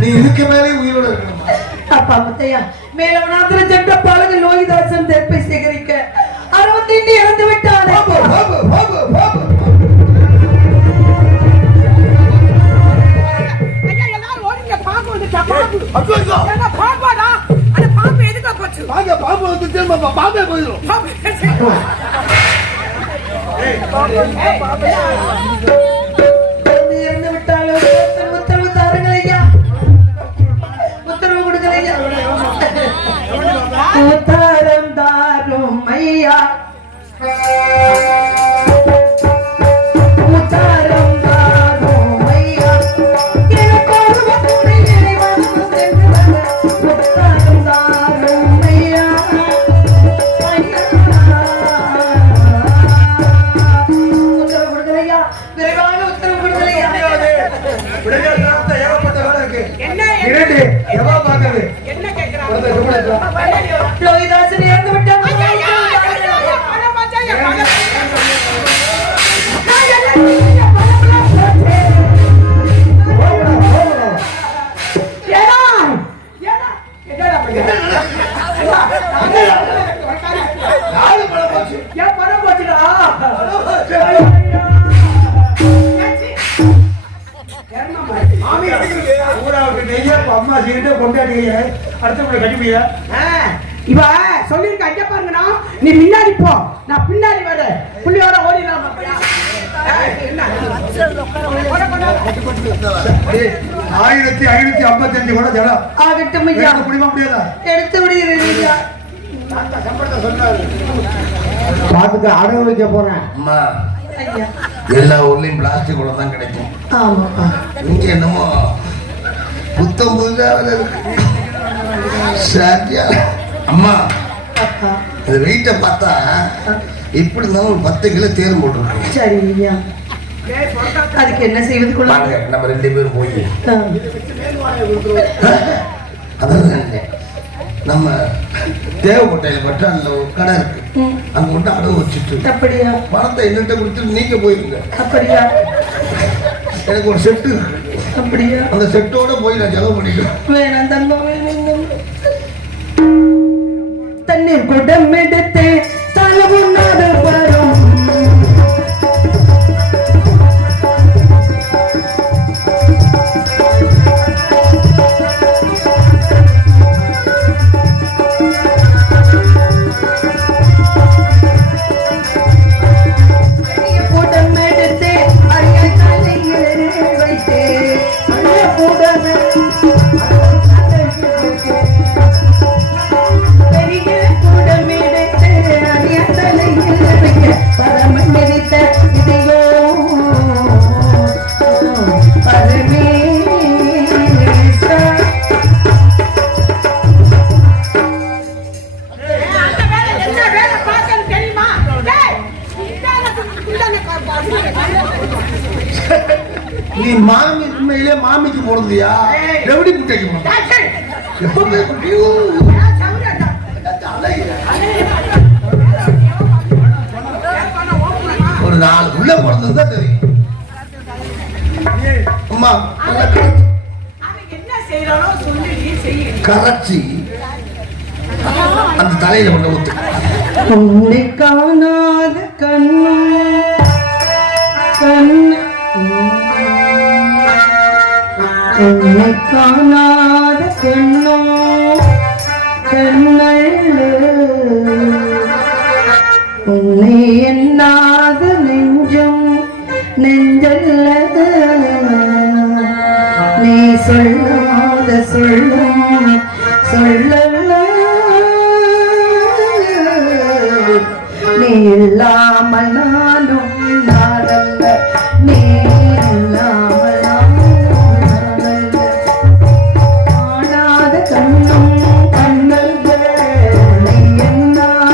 நீ இதுக்கு மேலே உயிரோட இருக்கணும். அப்பா முத்தையா, மேலவனாத்திர சென்ற பாலக லோகிதாசன் தெற்பை சேகரிக்க 68 இறந்து விட்டார். இறந்து விட்டாலும் உத்தரவு தாருங்கள் ஐயா, உத்தரவு கொடுக்கலையா? உத்தரம் தாரும் ஐயா, உத்தரம் தாரும் ஐயா, எனக்கு ஒரு வசூலை இறைவனுக்கு சென்று உத்தரம் தாரும் ஐயா, உத்தரவு கொடுக்கலையா? விரைவான உத்தரவு கொடுக்கலையா? லோகிதாசன் இறந்து விட்டார். பணம் போச்சுடா. அம்மா சீட்டு கொண்டாடிய அடுத்த கட்டிப்பியா இவ சொல்லிருக்க அங்க பாருங்கண்ணா, நீ முன்னாடி போ, நான் பின்னாடி வரேன். புள்ளியோட ஓடிடலாம். 1555 கூட ஜனம் ஆகட்டும் ஐயா, முடியுமா முடியாதா? எடுத்து விடுகிறீங்க. பார்த்துட்டு அடகு வைக்க போறேன். அம்மா, ஐயா எல்லா ஊர்லயும் பிளாஸ்டிக் கூட தான் கிடைக்கும். ஆமாப்பா, இங்க என்னமோ புத்தம் புதுசாக சரியா? அம்மா, அப்பா இது வெயிட்ட பார்த்தா இப்படி இருந்தாலும் ஒரு 10 கிலோ தேர் போட்டுருக்கோம். சரி ஐயா, அதுக்கு என்ன செய்வதுக்குள்ள நம்ம 2 பேரும் போய் அதான் நம்ம தேவைப்பட்டையில பட்டு அதுல ஒரு கடை இருக்கு, அங்க மட்டும் அடவு வச்சுட்டு அப்படியா? பணத்தை என்னட்ட கொடுத்துட்டு நீங்க போயிருங்க. அப்படியா? எனக்கு ஒரு செட்டு இருக்கு, அப்படியா? அந்த செட்டோட போய் நான் செலவு பண்ணிக்கிறேன். வேணாம் தம்பா, வேணும். தண்ணீர் குடம் எடுத்து தலவுண்ணாத வரும் குடம் எடுத்து அரிய தலையில் வைத்து அரிய குடம் பெரிய குடமெடுத்து அரிய தலையில் வைக்க பரமன் மிதித்த இதையோ நீ மாமி உண்மையிலே மாமிக்கு போடுறியா எப்படி குட்டைக்கு ஒரு 4 உள்ள பிறந்ததுதான் தெரியும். அம்மா கரைச்சி அந்த தலையில கொண்டு ஊத்து. உன்னை காணாத கண்ணும் கண்ணு, உன்னை காணாத கண்ணும் கண்ணல்லு, உன்னை எண்ணாத நெஞ்சும் நெஞ்சல்லது, நீ சொல்லாத சொல்லும் சொல்லல்ல, நீ இல்லாமல் நானும் நாடல்ல, நீ இல்லாமல் நானும் நாடல்ல, காணாத கண்ணும் கண்ணல்ல, நீ எண்ணாத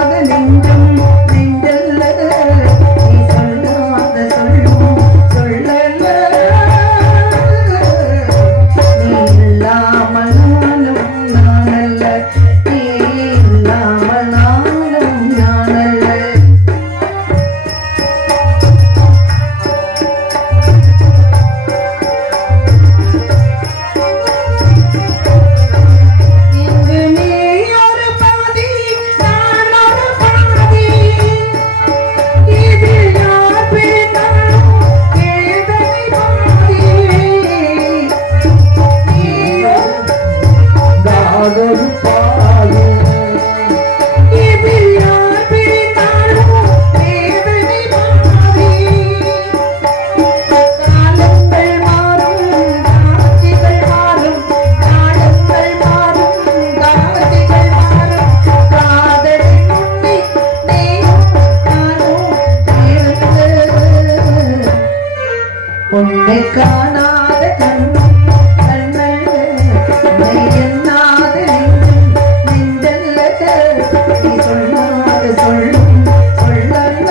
சொல்லாத சொல்லும் சொல்லல்ல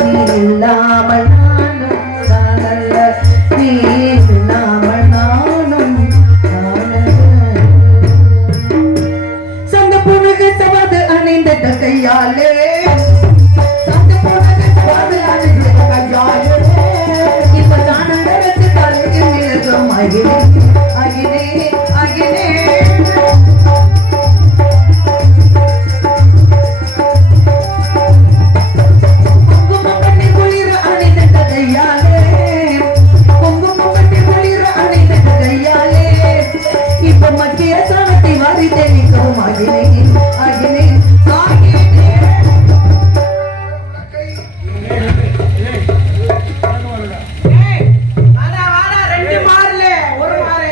நீ இல்லாமல் நானும் நானல்ல நீ இல்லாமல் நானும் நானல்ல சந்த புனகு சவது அணிந்த கையாலே சந்த புனகு சவது அணிந்த கையாலே இப்ப தானடத்து தலைக்கு நிலகம் அகிலே அகிலே அகிலே இப்ப மத்திய சாணத்தை வாரி தெளிக்கவும் அகிலே அகிலே அகிலே வாடா வாடா ரெண்டு மாறல ஒரு மாறு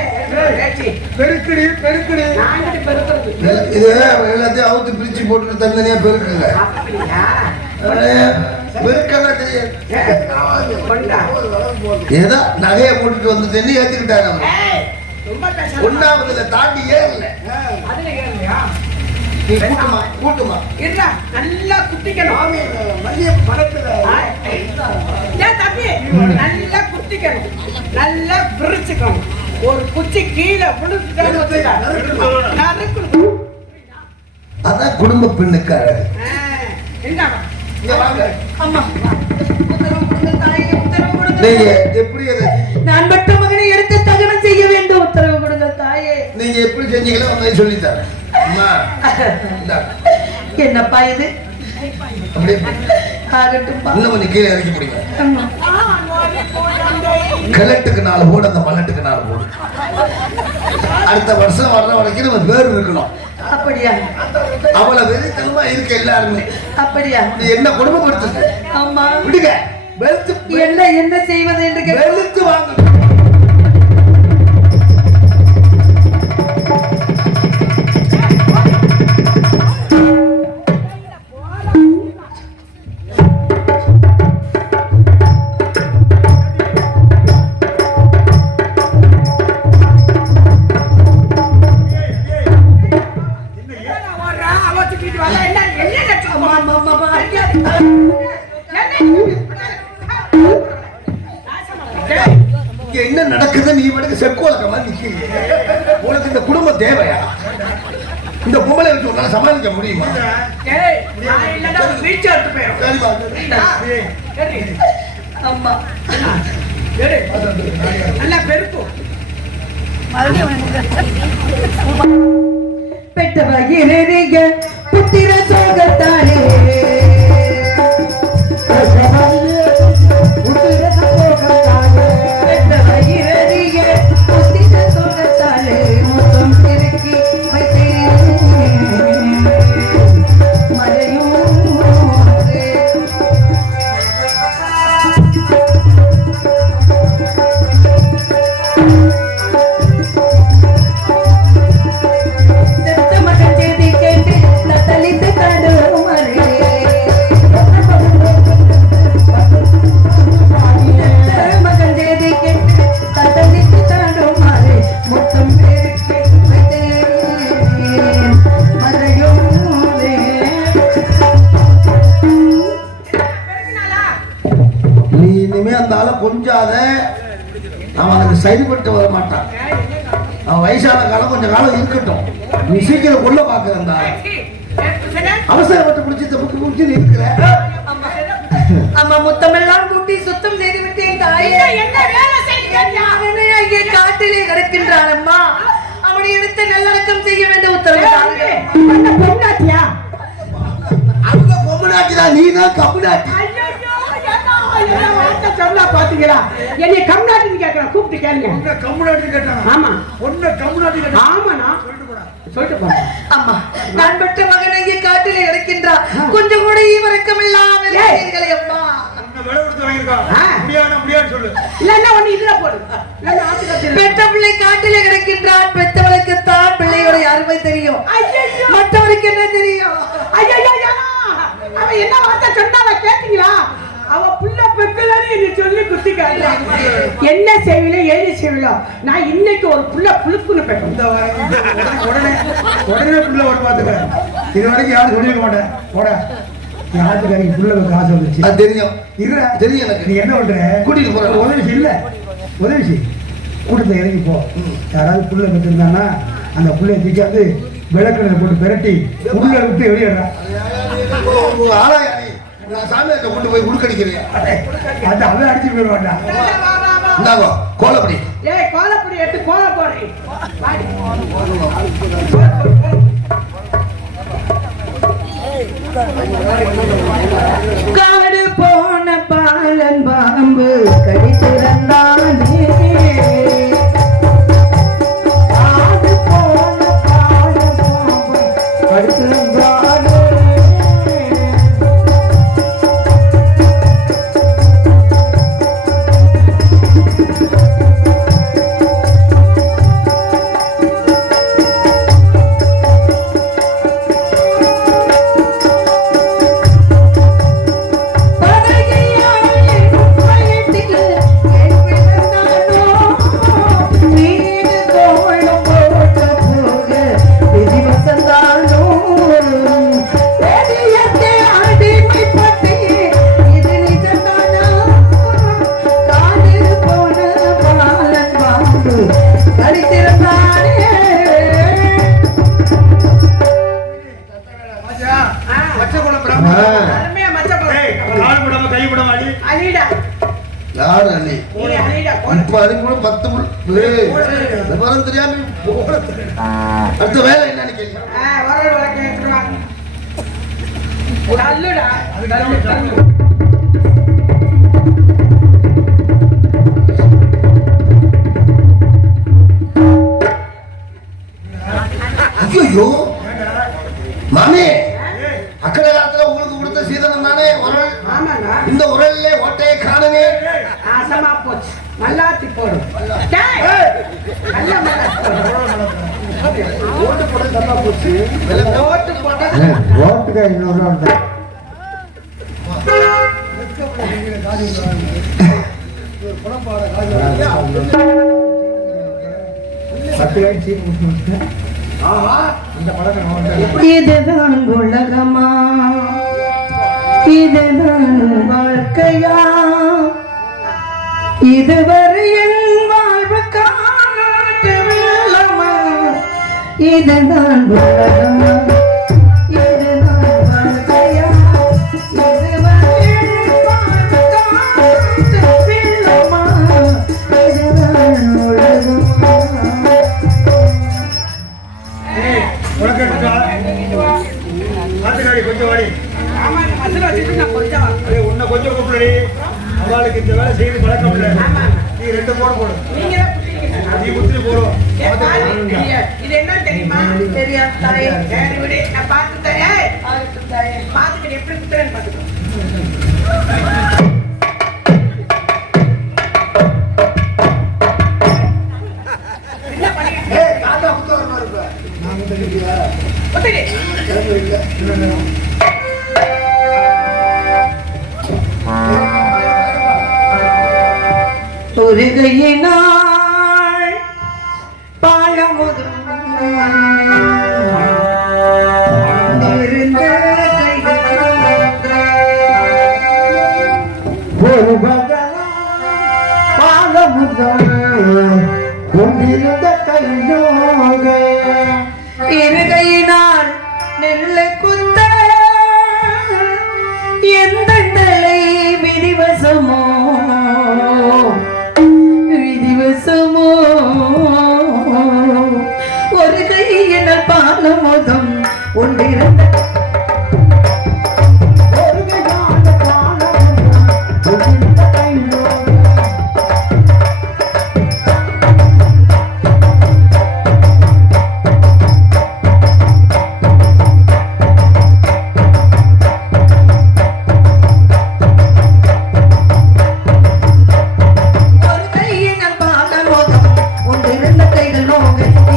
பெருக்குடி பெருக்குடி நாங்கடி பெருக்கிறது இது எல்லாத்தையும் அவுத்து பிரிச்சு போட்டு தனித்தனியா பெருக்குங்க அப்படியா பெருக்கெல்லாம் தெரியாது பண்ணா ஏதோ நகையை போட்டுட்டு வந்து தென்னி ஏத்துக்கிட்டாங்க அவங்க. ஏய் ரொம்ப பேசாத ஒண்ணாவதுல தாண்டி ஏறல அதுல ஏறலையா நீ கூட்டுமா கூட்டுமா இருடா நல்லா குத்திக்கணும் ஏன் தம்பி நல்லா குத்திக்கணும் நல்லா பிரிச்சுக்கணும் ஒரு குச்சி கீழே விழுந்துட்டான்னு நறுக்கணும் அதான் குடும்ப பெண்ணுக்கு அழகு என்னவா இங்க வாங்க. அம்மா உத்தரவு கொடுங்க தாயே உத்தரவு கொடுங்க நீங்க எப்படி அதை நான் பெற்ற மகனை எடுத்து தகனம் செய்ய வேண்டும் உத்தரவு கொடுங்க தாயே நீங்க எப்படி செஞ்சீங்களோ அவங்க சொல்லித்தரேன் அம்மா இந்தா. என்னப்பா இது அப்படியே ஆகட்டும்பா இன்னும் கொஞ்சம் கீழே இறக்கி முடியுங்க அம்மா. கிழட்டுக்கு 4 போடு அந்த மல்லட்டுக்கு 4 போடு அடுத்த வருஷம் வர்ற வரைக்கும் நம்ம பேர் இருக்கணும் அப்படியா அவ்வளவு வெறித்தனமா இருக்க எல்லாருமே அப்படியா இது என்ன குடும்பப்படுத்துது அம்மா விடுங்க வெளுத்து என்ன செய்வது என்று கேட்க வெளுத்து வாங்க அம்மா அம்மா அம்மா இங்க என்ன நடக்குது நீ வந்து செக்கோலக்கமா நிக்கிறீங்க உனக்கு இந்த குடும்பம் தேவையா இந்த பொம்பளை வச்சு உன்னால சமாளிக்க முடியுமா சரிம்மா. அம்மா நல்லா பெருக்கும் பெற்றவகிரீக புத்திர சோகத்தாலே பெற்றவகிரீக புத்திர சோகத்தாலே மொத்தம் பெருக்கி வைத்தேன் மலையும் செத்த மகன் செய்தி கேட்டு தத்தளித்து தடுமாறே செத்த மகன் செய்தி கேட்டு தத்தளித்து தடுமாறே மொத்தம் பேருக்கு வைத்தேன் மறையோதே நீ இனிமே அந்த ஆளை கொஞ்சாத அவன் அதுக்கு சரிபட்டு வர மாட்டான் அவன் வயசான காலம் கொஞ்ச காலம் இருக்கட்டும் நீ சீக்கிரம் கொள்ள பாக்குற அந்த ஆளை அவசரப்பட்டு பிடிச்சி தப்புக்கு பிடிச்சி இருக்கிற அம்மா முத்தமெல்லாம் கூட்டி சுத்தம் செய்து விட்டேன் தாயே என்ன வேலை செய்ய அவனை அங்கே காட்டிலே கிடக்கின்றான் அம்மா அவனை எடுத்து நல்லடக்கம் செய்ய வேண்டும் உத்தரவு தாருங்கள். பொண்ணாட்டியா அவங்க பொம்மநாட்டிதான் நீ தான் கம்முநாட்டி சொன்னா பாத்தீங்களா என்னை கம்நாட்டின்னு கேட்கிறேன் கூப்பிட்டு கேளுங்க கம்முனாட்டி கேட்டாங்க ஆமா ஒன்ன கம்முனாட்டி கேட்டாங்க ஆமாண்ணா சொல்லிட்டு போறேன் அம்மா நான் பெற்ற மகன் அங்கே காட்டிலே கிடக்கின்றான் கொஞ்சம் கூட ஈவரக்கம் இல்லாமல் இருக்கிறீர்களே அம்மா விலை கொடுத்து வாங்கியிருக்கான் ஆ. முடியாது சொல்லு இல்லன்னா ஒண்ணு இதுல போடு இல்லன்னா ஆத்து கத்திர பெற்ற பிள்ளை காட்டிலே கிடக்கின்றான் பெற்றவளுக்கு தான் பிள்ளையோட அருமை தெரியும் மற்றவருக்கு என்ன தெரியும் ஐயா அவன் என்ன வார்த்தை சொன்னால கேட்டீங்களா அவ புள்ள பெக்கலன்னு என்ன சொல்லி குத்திக்காங்க. என்ன செய்வீல ஏது செய்வீல நான் இன்னைக்கு ஒரு புள்ள புழுக்குன்னு பெக்கணும். உடனே புள்ள ஓட பாத்துக்க. இது வரைக்கும் யாரும் சொல்லிருக்க மாட்டேன். போட யாருக்காரிக்கு புள்ள காசு வந்துச்சு. அது தெரியும். இருடா தெரியும் எனக்கு. நீ என்ன பண்ற? கூட்டிட்டு போற. உதவி இல்ல உதவி கூட்டத்தை இறங்கி போ. யாராவது புள்ள பெற்றிருந்தாங்கன்னா அந்த புள்ளைய தூக்காந்து விளக்கணை போட்டு பிரட்டி உள்ள விட்டு வெளியிடுறா. ஆளாயா நீ? நான் சாமியார்ட்ட கொண்டு போய் உடுக்கடிக்கிறேன். அது அவன் அடிச்சு போயிடுவான்டா. இந்தாங்கோ கோலப்படி. ஏய் கோலப்படி எடுத்து கோல போடு. காடு போன பாலன் பாம்பு கடித்திருந்தானே. காடு போன பாலன் பாம்பு கடித்திருந்தானே. யாரு அண்ணி? இப்ப அது கூட 10 விவரம் தெரியாம அடுத்த வேலை என்னன்னு கேள்வி. ஐயோ மாமி, அக்கறை காலத்துல உங்களுக்கு கொடுத்த சீதனம் தானே உரல். இந்த உரல்ல ஓட்டையை காணுமே. ஆசமா போச்சு. மல்லாத்தி போடு. ஓட்டு போட நல்லா போச்சு. ஓட்டு போட்டா ஓட்டுக்கா இன்னொரு இதுதான் உலகமா, இதுதான் வாழ்க்கையா, இதுவரை என் வாழ்வு காணாத வெள்ளமா, இதுதான் உலகமா, இதுதான் வாழ்க்கையா, இதுவரை என் வாழ்வு காணாத வெள்ளமா, இதுதான் உலகமா. கொஞ்சம் வாடி. உன்னை கொஞ்சம் கூப்பிடு. அவளுக்கு இந்த வேலை செய்து பழக்கம் இல்லை. நீ 2 போடு. நீ குத்தி போடும். இது என்ன தெரியுமா? தெரியா தாயே. சரி விடு, நான் பார்த்துட்டேன். பார்த்துக்கிட்டு எப்படி குத்துறேன்னு பார்த்துக்கோ. ஒரு கையினாள் பாழமுதும் இருந்த ஒரு பாலமுதம் கொண்டிருந்த கையோக இருகையினால் நெல்லை குத்த எந்த தலை விதிவசமோ விதிவசமோ ஒரு கையின பாலமுதம் ஒன்றிருந்த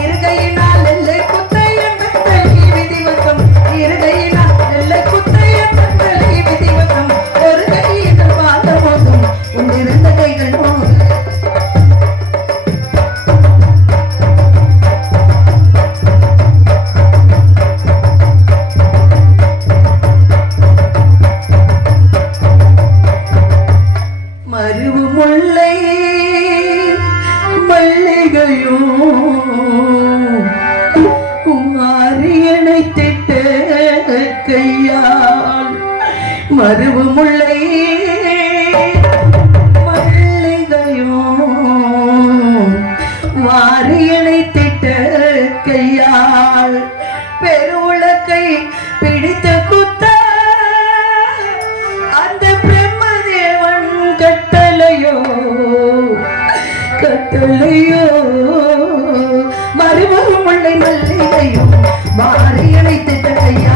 இருகையினால் எல்லை குத்த என் விதிவசம் கையால் மருவு முல்லை மல்லிகையோ வாரியனை திட்ட கையால் பெருவுலக்கை பிடித்த குத்த அந்த பிரம்மதேவன் கட்டளையோ மறுபுறம் முல்லை மல்லிகையோ வாரியனை திட்ட கையா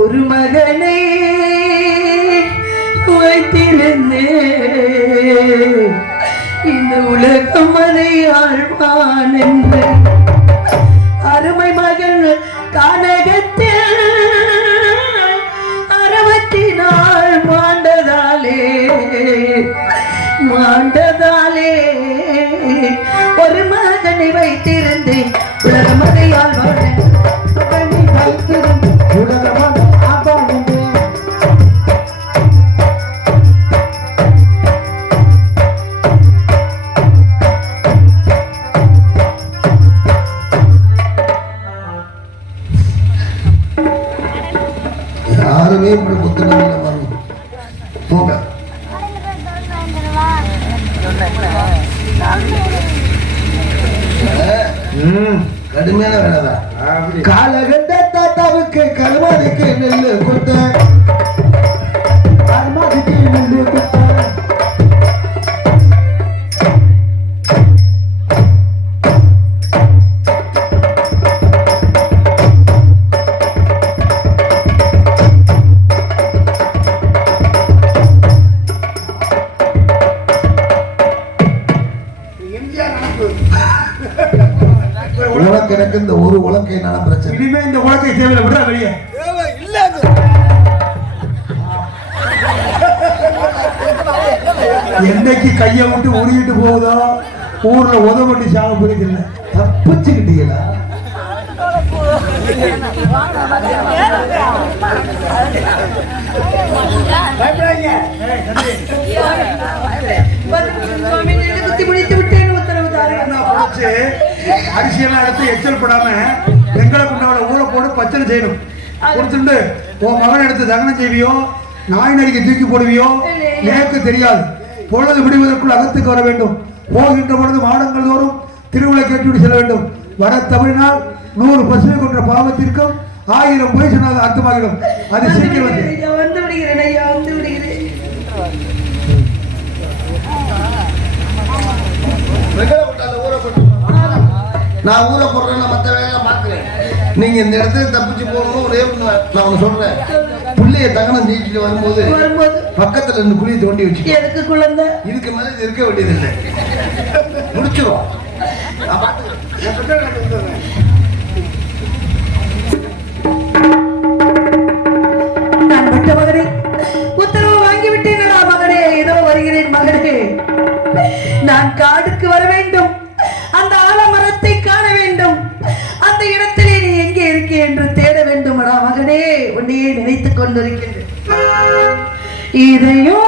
ஒரு மகனை வைத்திருந்தே இந்த உலகம் அதை ஆழ்வான் என்று அருமை மகன் கானகத்தில் 64 மாண்டதாலே ஒரு மகனை வைத்திருந்தேன் உலகம் அதை ஆழ்வான் யாருமே இப்படி புத்தகங்கள வரணும் போங்க. கடுமையான வேலைதான். காலகட்ட தாத்தாவுக்கு கருமாதிக்கு நெல்லு கொடுத்த கருமாதிக்கு நெல்லு கொடுத்த உனக்கு எனக்கு இந்த ஒரு உலகை நல பிரச்சனை. இனிமே இந்த உலகை தேவையில்லை, விட வெளியே என்னைக்கு கையை விட்டு உருகிட்டு போகுதோ ஊர்ல உதவட்டி சாக புரியுதில்லை. தப்பிச்சுக்கிட்டீங்களா? அரிசியெல்லாம் எடுத்து எச்சல் படாம வெங்கல குண்டாவோட ஊற போட்டு பச்சனை செய்யணும். கொடுத்துட்டு உன் மகன் எடுத்து தகனம் செய்வியோ நாய் நடிக்க தூக்கி போடுவியோ எனக்கு தெரியாது. பொழுது விடுவதற்குள் அகத்துக்கு வர வேண்டும். போகின்ற பொழுது மாடங்கள் தோறும் திருவிழா கேட்டுவிட்டு செல்ல வேண்டும். வர தவறினால் 100 பசுமை கொன்ற பாவத்திற்கும் 1000 பொய் சொன்னால் அர்த்தமாகிடும். அது சீக்கிரம் வந்து விடுகிறேன் ஐயா, வந்து விடுகிறேன். நான் ஊரை போடுறேன், மற்ற வேலையை பார்க்கிறேன். நீங்க இந்த இடத்துல தப்பிச்சு போகணும். ஒரே நான் ஒண்ணு சொல்றேன், புள்ளைய தகனம் ஜெயிச்சுட்டு வரும்போது பக்கத்துல இருந்து குழியை தோண்டி வச்சு எதுக்கு குழந்தை இதுக்கு மேல இது இருக்க வேண்டியது இல்லை, முடிச்சிருவோம். நான் பட்ட மகனே உத்தரவு வாங்கிவிட்டேனடா மகனே. ஏதோ வருகிறேன் மகனே. நான் காடுக்கு வர வேண்டும், அந்த ஆலமரத்தை காண வேண்டும், அந்த இடத்திலே நீ எங்கே இருக்க என்று தேட வேண்டும். மகனே உன்னையே நினைத்துக் கொண்டிருக்கின்றேன். இதையோ